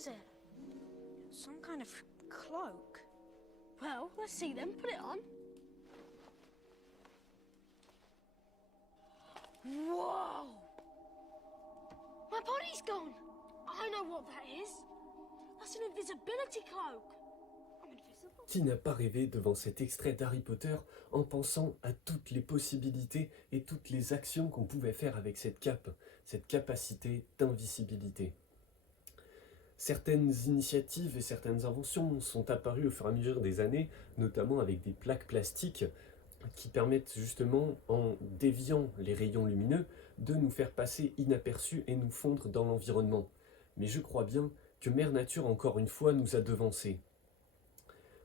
is it? Some kind of cloak. Well, let's see then. Put it on. Whoa! My body's gone! I know what that is. That's an invisibility cloak. I'm invisible. Qui n'a pas rêvé devant cet extrait d'Harry Potter en pensant à toutes les possibilités et toutes les actions qu'on pouvait faire avec cette cape, cette capacité d'invisibilité. Certaines initiatives et certaines inventions sont apparues au fur et à mesure des années, notamment avec des plaques plastiques qui permettent justement, en déviant les rayons lumineux, de nous faire passer inaperçus et nous fondre dans l'environnement. Mais je crois bien que Mère Nature, encore une fois, nous a devancés.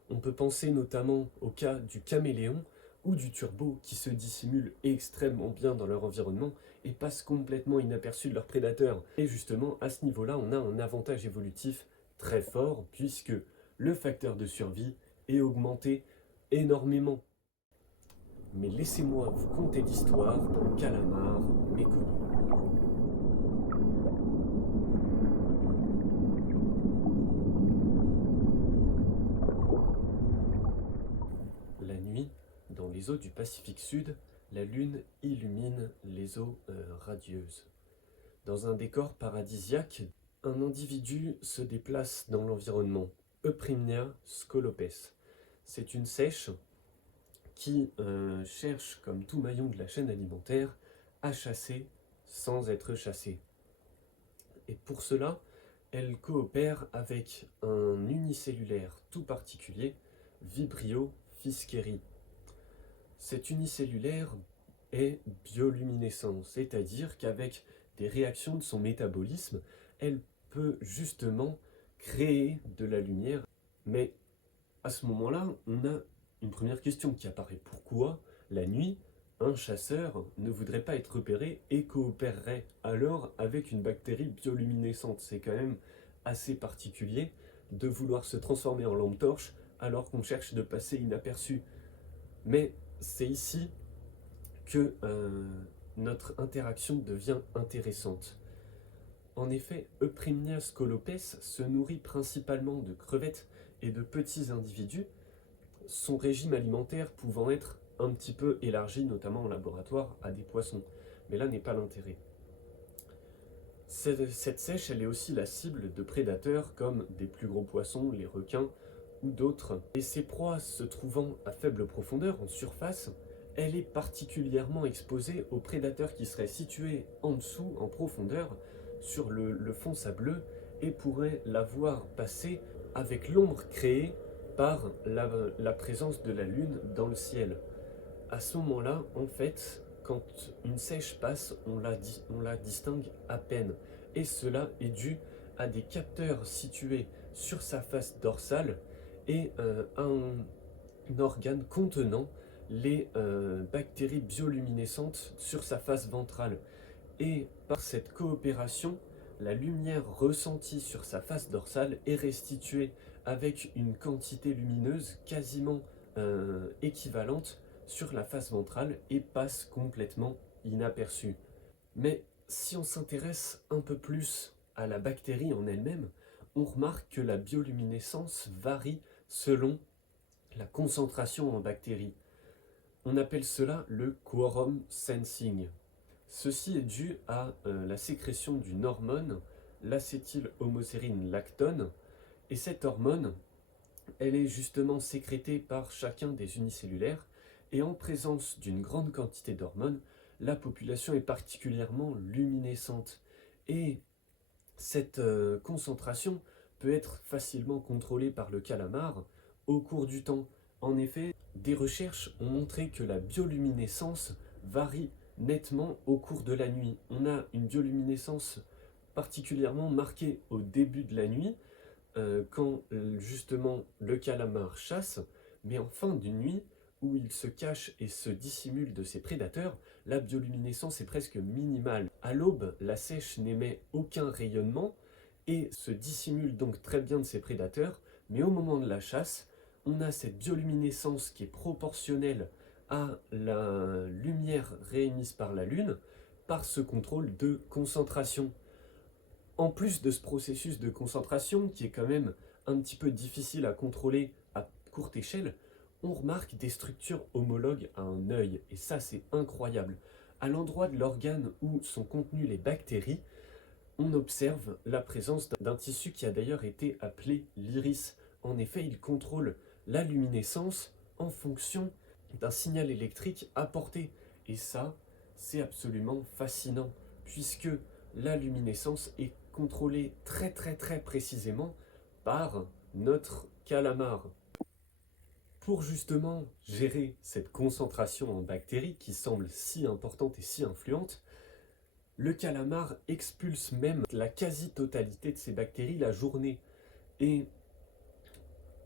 On peut penser notamment au cas du caméléon ou du turbo qui se dissimulent extrêmement bien dans leur environnement et passent complètement inaperçus de leurs prédateurs. Et justement, à ce niveau-là, on a un avantage évolutif très fort puisque le facteur de survie est augmenté énormément. Mais laissez-moi vous conter l'histoire d'un calamar méconnu. La nuit, dans les eaux du Pacifique Sud, la lune illumine les eaux radieuses. Dans un décor paradisiaque, un individu se déplace dans l'environnement. Euphrymnia scolopes. C'est une seiche qui cherche, comme tout maillon de la chaîne alimentaire, à chasser sans être chassée. Et pour cela, elle coopère avec un unicellulaire tout particulier, Vibrio fischeri. Cet unicellulaire est bioluminescent, c'est-à-dire qu'avec des réactions de son métabolisme, elle peut justement créer de la lumière. Mais à ce moment-là, on a une première question qui apparaît. Pourquoi, la nuit, un chasseur ne voudrait pas être repéré et coopérerait alors avec une bactérie bioluminescente? C'est quand même assez particulier de vouloir se transformer en lampe torche alors qu'on cherche de passer inaperçu. Mais c'est ici que notre interaction devient intéressante. En effet, Euphrymnia scolopes se nourrit principalement de crevettes et de petits individus, son régime alimentaire pouvant être un petit peu élargi, notamment en laboratoire, à des poissons. Mais là n'est pas l'intérêt. Cette seiche, elle est aussi la cible de prédateurs comme des plus gros poissons, les requins ou d'autres. Et ses proies se trouvant à faible profondeur, en surface, elle est particulièrement exposée aux prédateurs qui seraient situés en dessous, en profondeur, sur le fond sableux, et pourraient la voir passer avec l'ombre créée par la présence de la lune dans le ciel. À ce moment-là, en fait, quand une seiche passe, on la distingue à peine. Et cela est dû à des capteurs situés sur sa face dorsale et un organe contenant les bactéries bioluminescentes sur sa face ventrale. Et par cette coopération, la lumière ressentie sur sa face dorsale est restituée avec une quantité lumineuse quasiment équivalente sur la face ventrale et passe complètement inaperçue. Mais si on s'intéresse un peu plus à la bactérie en elle-même, on remarque que la bioluminescence varie selon la concentration en bactéries. On appelle cela le quorum sensing. Ceci est dû à la sécrétion d'une hormone, l'acétylhomocérine lactone, et cette hormone, elle est justement sécrétée par chacun des unicellulaires, et en présence d'une grande quantité d'hormones, la population est particulièrement luminescente. Et cette concentration peut être facilement contrôlée par le calamar au cours du temps. En effet, des recherches ont montré que la bioluminescence varie nettement au cours de la nuit. On a une bioluminescence particulièrement marquée au début de la nuit, quand justement le calamar chasse, mais en fin de nuit, où il se cache et se dissimule de ses prédateurs, la bioluminescence est presque minimale. À l'aube, la seiche n'émet aucun rayonnement et se dissimule donc très bien de ses prédateurs, mais au moment de la chasse, on a cette bioluminescence qui est proportionnelle à la lumière réémise par la Lune par ce contrôle de concentration. En plus de ce processus de concentration, qui est quand même un petit peu difficile à contrôler à courte échelle, on remarque des structures homologues à un œil, et ça c'est incroyable. À l'endroit de l'organe où sont contenues les bactéries, on observe la présence d'un tissu qui a d'ailleurs été appelé l'iris. En effet, il contrôle la luminescence en fonction d'un signal électrique apporté. Et ça, c'est absolument fascinant, puisque la luminescence est contrôlée très précisément par notre calamar. Pour justement gérer cette concentration en bactéries qui semble si importante et si influente, le calamar expulse même la quasi-totalité de ses bactéries la journée. Et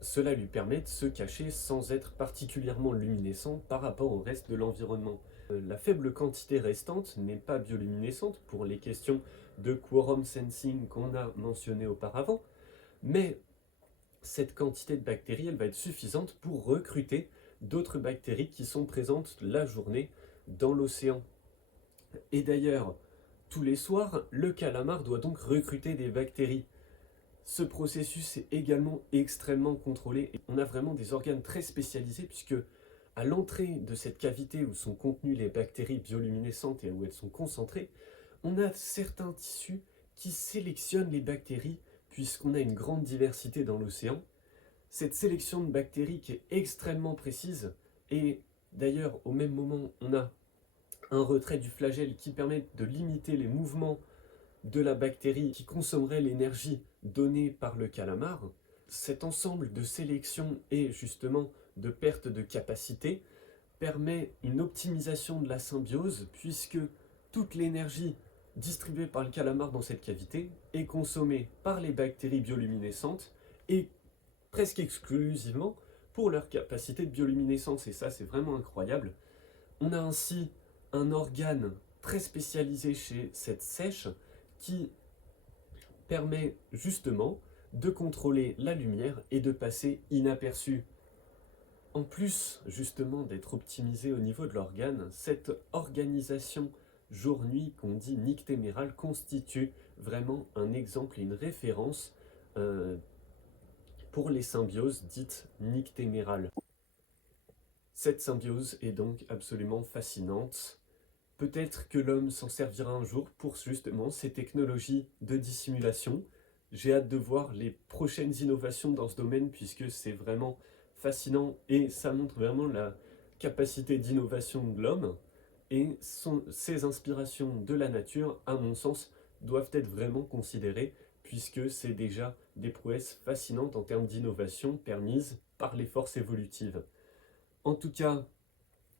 cela lui permet de se cacher sans être particulièrement luminescent par rapport au reste de l'environnement. La faible quantité restante n'est pas bioluminescente pour les questions de quorum sensing qu'on a mentionnées auparavant, mais cette quantité de bactéries, elle va être suffisante pour recruter d'autres bactéries qui sont présentes la journée dans l'océan. Et d'ailleurs, tous les soirs, le calamar doit donc recruter des bactéries. Ce processus est également extrêmement contrôlé et on a vraiment des organes très spécialisés puisque à l'entrée de cette cavité où sont contenues les bactéries bioluminescentes et où elles sont concentrées, on a certains tissus qui sélectionnent les bactéries puisqu'on a une grande diversité dans l'océan. Cette sélection de bactéries qui est extrêmement précise et d'ailleurs au même moment on a un retrait du flagelle qui permet de limiter les mouvements de la bactérie qui consommerait l'énergie donnée par le calamar. Cet ensemble de sélection et justement de perte de capacité permet une optimisation de la symbiose puisque toute l'énergie distribuée par le calamar dans cette cavité est consommée par les bactéries bioluminescentes et presque exclusivement pour leur capacité de bioluminescence. Et ça, c'est vraiment incroyable. On a ainsi un organe très spécialisé chez cette sèche qui permet justement de contrôler la lumière et de passer inaperçu. En plus justement d'être optimisé au niveau de l'organe, cette organisation jour-nuit qu'on dit nictémérale constitue vraiment un exemple et une référence pour les symbioses dites nictémérales. Cette symbiose est donc absolument fascinante. Peut-être que l'homme s'en servira un jour pour justement ces technologies de dissimulation. J'ai hâte de voir les prochaines innovations dans ce domaine puisque c'est vraiment fascinant et ça montre vraiment la capacité d'innovation de l'homme. Et ces inspirations de la nature, à mon sens, doivent être vraiment considérées puisque c'est déjà des prouesses fascinantes en termes d'innovation permises par les forces évolutives. En tout cas,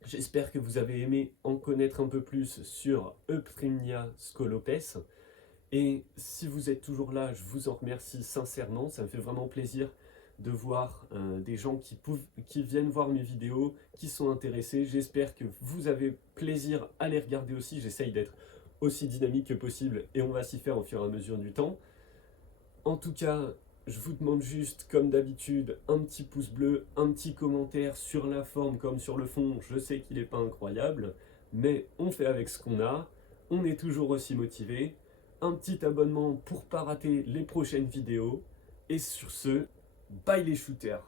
j'espère que vous avez aimé en connaître un peu plus sur Euphremia scolopes. Et si vous êtes toujours là, je vous en remercie sincèrement. Ça me fait vraiment plaisir de voir des gens qui viennent voir mes vidéos, qui sont intéressés. J'espère que vous avez plaisir à les regarder aussi. J'essaye d'être aussi dynamique que possible et on va s'y faire au fur et à mesure du temps. En tout cas, je vous demande juste, comme d'habitude, un petit pouce bleu, un petit commentaire sur la forme comme sur le fond. Je sais qu'il n'est pas incroyable, mais on fait avec ce qu'on a. On est toujours aussi motivé. Un petit abonnement pour ne pas rater les prochaines vidéos. Et sur ce, bye les shooters!